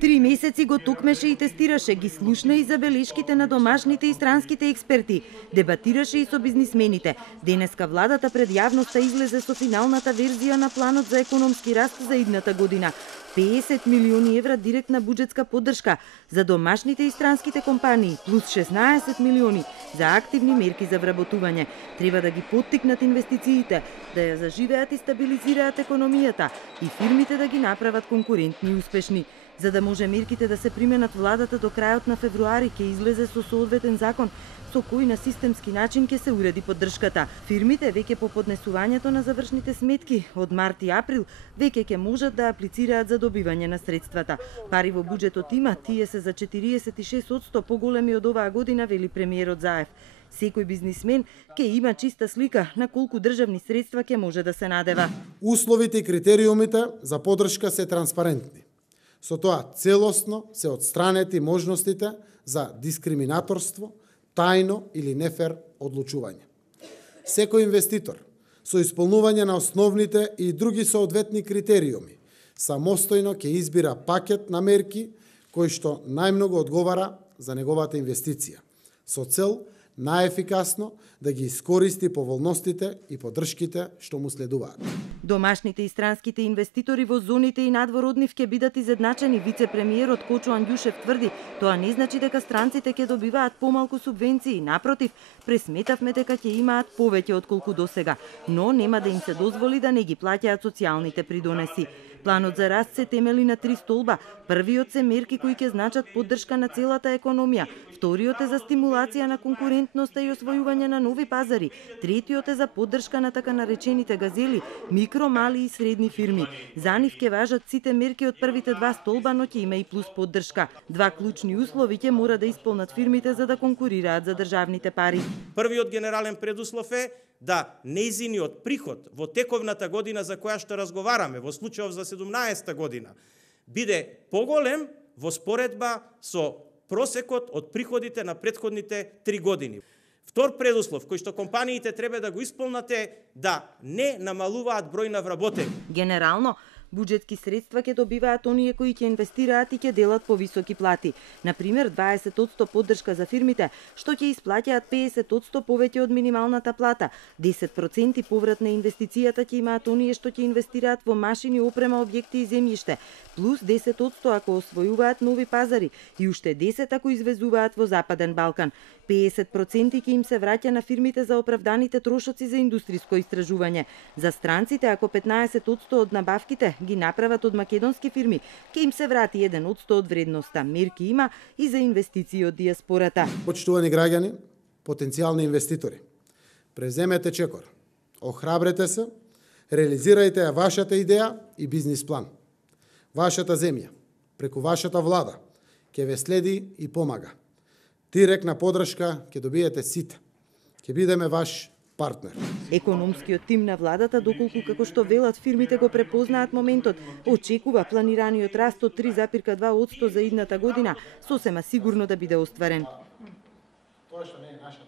3 месеци го токмеше и тестираше, ги слушна и забелешките на домашните и странските експерти, дебатираше и со бизнисмените. Денеска владата пред јавноста излезе со финалната верзија на планот за економски раст за идната година. 50 милиони евра директна буџетска поддршка за домашните и странските компании, плюс 16 милиони за активни мерки за вработување. Треба да ги поттикнат инвестициите, да ја заживеат и стабилизираат економијата и фирмите да ги направат конкурентни и успешни. За да може мерките да се применат, владата до крајот на февруари ќе излезе со соодветен закон со кој на системски начин ќе се уреди поддршката. Фирмите веќе по поднесувањето на завршните сметки од март и април веќе ќе можат да аплицираат за добивање на средствата. Пари во буџетот има, тие се за 46% поголеми од оваа година, вели премиерот Заев. Секој бизнисмен ќе има чиста слика на колку државни средства ќе може да се надева. Условите и критериумите за поддршка се транспарентни. Со тоа целосно се отстранети можностите за дискриминаторство, тајно или нефер одлучување. Секој инвеститор со исполнување на основните и други соодветни критериуми самостојно ќе избира пакет на мерки кој што најмногу одговара за неговата инвестиција, со цел најефикасно да ги искористи поволностите и поддршките што му следуваат. Домашните и странските инвеститори во зоните и надвор од нив ќе бидат изедначени. Вице-премиерот Кочо Андјушев тврди, тоа не значи дека странците ќе добиваат помалку субвенции, напротив, пресметавме дека ќе имаат повеќе отколку досега, но нема да им се дозволи да не ги плаќаат социјалните придонеси. Планот за раст се темели на 3 столба. Првиот се мерки кои ќе значат поддршка на целата економија. Вториот е за стимулација на конкурентноста и освојување на нови пазари. Третиот е за поддршка на така наречените газели, микро, мали и средни фирми. За нив ќе важат сите мерки од првите 2 столба, но ќе има и плюс поддршка. 2 клучни услови ќе мора да исполнат фирмите за да конкурираат за државните пари. Првиот генерален предуслов е да нејзиниот приход во тековната година за која што разговараме, во случајов за 17-та година, биде поголем во споредба со просекот од приходите на претходните 3 години. Втор предуслов кој што компаниите треба да го исполнат е да не намалуваат број на вработени. Генерално, буџетски средства ќе добиваат оние кои ќе инвестираат и ќе делат повисоки плати. Например, 20% поддршка за фирмите, што ќе исплаќаат 50% повеќе од минималната плата. 10% поврат на инвестицијата ќе имаат оние што ќе инвестираат во машини, опрема, објекти и земјиште, плюс 10% ако освојуваат нови пазари и уште 10% ако извезуваат во Западен Балкан. 50% ќе им се враќа на фирмите за оправданите трошоци за индустриско истражување. За странците, ако 15% од набавките ги направат од македонски фирми, ќе им се врати 1% од вредноста. Мерки има и за инвестиции од диаспората. Почитувани граѓани, потенцијални инвеститори, преземете чекор, охрабрете се, реализирајте ја вашата идеја и бизнис план. Вашата земја, преку вашата влада, ќе ве следи и помага. Директна поддршка ќе добиете сите. Ќе бидеме ваш партнер. Економскиот тим на владата, доколку како што велат фирмите го препознаат моментот, очекува планираниот раст од 3,2% за идната година сосема сигурно да биде остварен. Тоа што не е наша